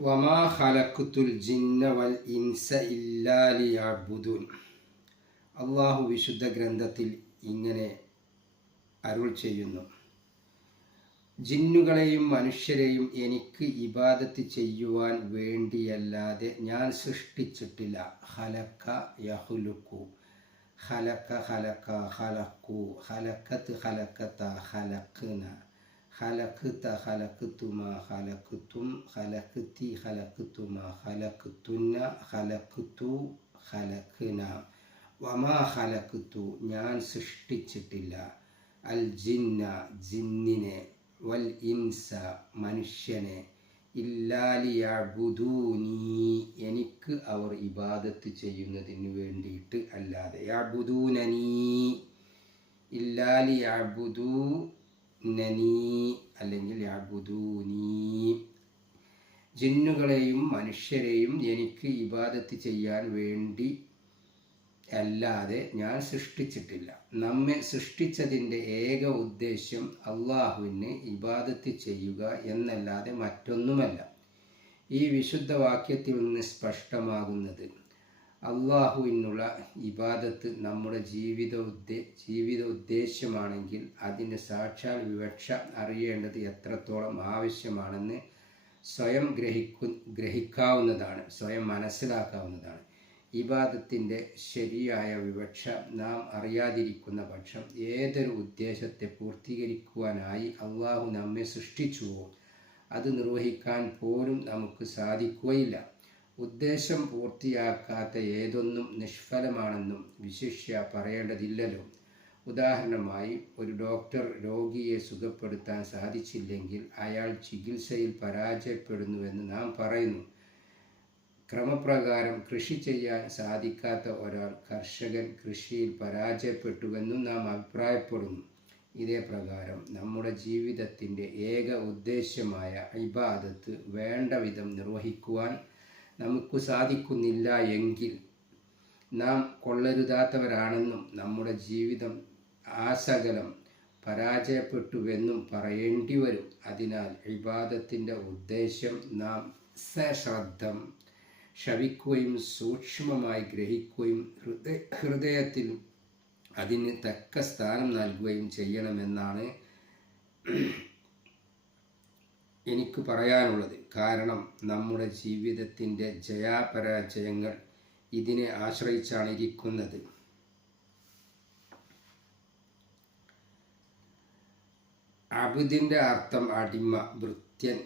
വമാ ഖലഖ്തുൽ ജിന്ന വൽ ഇൻസ ഇല്ലാ ലിയഅ്ബുദൂൻ. അള്ളാഹു വിശുദ്ധ ഗ്രന്ഥത്തിൽ ഇങ്ങനെ അരുൾ ചെയ്യുന്നു, ജിന്നുകളെയും മനുഷ്യരെയും എനിക്ക് ഇബാദത്ത് ചെയ്യുവാൻ വേണ്ടിയല്ലാതെ ഞാൻ സൃഷ്ടിച്ചിട്ടില്ല. ഖലഖ യഖ്ലുഖു, ഖലഖ ഖലഖ ഖലഖു, ഖലഖത് ഖലഖത ഖലഖ്ന, ഖലഖ്ത ഖലഖ്തുമ ഖലഖ്തും, ഖലഖ്തി ഖലഖ്തുമ ഖലഖ്തുന്ന, ഖലഖ്തു ഖലഖ്ന. വമാ ഖലഖ്തു ഞാൻ സൃഷ്ടിച്ചിട്ടില്ല, അൽ ജിന്ന ജിന്നിനെ, വൽ ഇൻസ മനുഷ്യനെ, ഇല്ലാ ലിയഅ്ബുദൂനി എനിക്ക് അവർ ഇബാദത്ത് ചെയ്യുന്നതിന് വേണ്ടിയിട്ട് അല്ലാതെ. യഅ്ബുദൂനനി ഇല്ലാ ലിയഅ്ബുദൂനനി അല്ലെങ്കിൽ യഅ്ബുദൂനി. ജിന്നുകളെയും മനുഷ്യരെയും എനിക്ക് ഇബാദത്ത് ചെയ്യാൻ വേണ്ടി അല്ലാതെ ഞാൻ സൃഷ്ടിച്ചിട്ടില്ല. നമ്മെ സൃഷ്ടിച്ചതിൻ്റെ ഏക ഉദ്ദേശ്യം അള്ളാഹുവിന് ഇബാദത്ത് ചെയ്യുക എന്നല്ലാതെ മറ്റൊന്നുമല്ല. ഈ വിശുദ്ധ വാക്യത്തിൽ നിന്ന് സ്പഷ്ടമാകുന്നത്, അള്ളാഹുവിനുള്ള ഇബാദത്ത് നമ്മുടെ ജീവിത ഉദ്ദേശ്യമാണെങ്കിൽ അതിൻ്റെ സാക്ഷാൽ വിവക്ഷ അറിയേണ്ടത് എത്രത്തോളം ആവശ്യമാണെന്ന് സ്വയം ഗ്രഹിക്കാവുന്നതാണ്, സ്വയം മനസ്സിലാക്കാവുന്നതാണ്. ഇബാദത്തിൻ്റെ ശരിയായ വിവക്ഷ നാം അറിയാതിരിക്കുന്ന പക്ഷം ഏതൊരു ഉദ്ദേശത്തെ പൂർത്തീകരിക്കുവാനായി അള്ളാഹു നമ്മെ സൃഷ്ടിച്ചുവോ അത് നിർവഹിക്കാൻ പോലും നമുക്ക് സാധിക്കുകയില്ല. ഉദ്ദേശം പൂർത്തിയാക്കാത്ത ഏതൊന്നും നിഷ്ഫലമാണെന്നും വിശിഷ്യ പറയേണ്ടതില്ലല്ലോ. ഉദാഹരണമായി, ഒരു ഡോക്ടർ രോഗിയെ സുഖപ്പെടുത്താൻ സാധിച്ചില്ലെങ്കിൽ അയാൾ ചികിത്സയിൽ പരാജയപ്പെടുന്നുവെന്ന് നാം പറയുന്നു. ക്രമപ്രകാരം കൃഷി ചെയ്യാൻ സാധിക്കാത്ത ഒരാൾ കർഷകൻ കൃഷിയിൽ പരാജയപ്പെട്ടുവെന്നും നാം അഭിപ്രായപ്പെടുന്നു. ഇതേ പ്രകാരം നമ്മുടെ ജീവിതത്തിൻ്റെ ഏക ഉദ്ദേശ്യമായ ഇബാദത്ത് വേണ്ട വിധം നിർവഹിക്കുവാൻ നമുക്ക് സാധിക്കുന്നില്ല എങ്കിൽ നാം കൊള്ളരുതാത്തവരാണെന്നും നമ്മുടെ ജീവിതം ആസകലം പരാജയപ്പെട്ടുവെന്നും പറയേണ്ടി വരും. അതിനാൽ ഇബാദത്തിൻ്റെ ഉദ്ദേശ്യം നാം സശ്രദ്ധം ശ്രവിക്കുകയും സൂക്ഷ്മമായി ഗ്രഹിക്കുകയും ഹൃദയത്തിൽ അതിന് തക്ക സ്ഥാനം നൽകുകയും ചെയ്യണമെന്നാണ് എനിക്ക് പറയാനുള്ളത്. കാരണം നമ്മുടെ ജീവിതത്തിൻ്റെ ജയാപരാജയങ്ങൾ ഇതിനെ ആശ്രയിച്ചാണ് ഇരിക്കുന്നത്. അബ്ദിൻ്റെ അർത്ഥം അടിമ,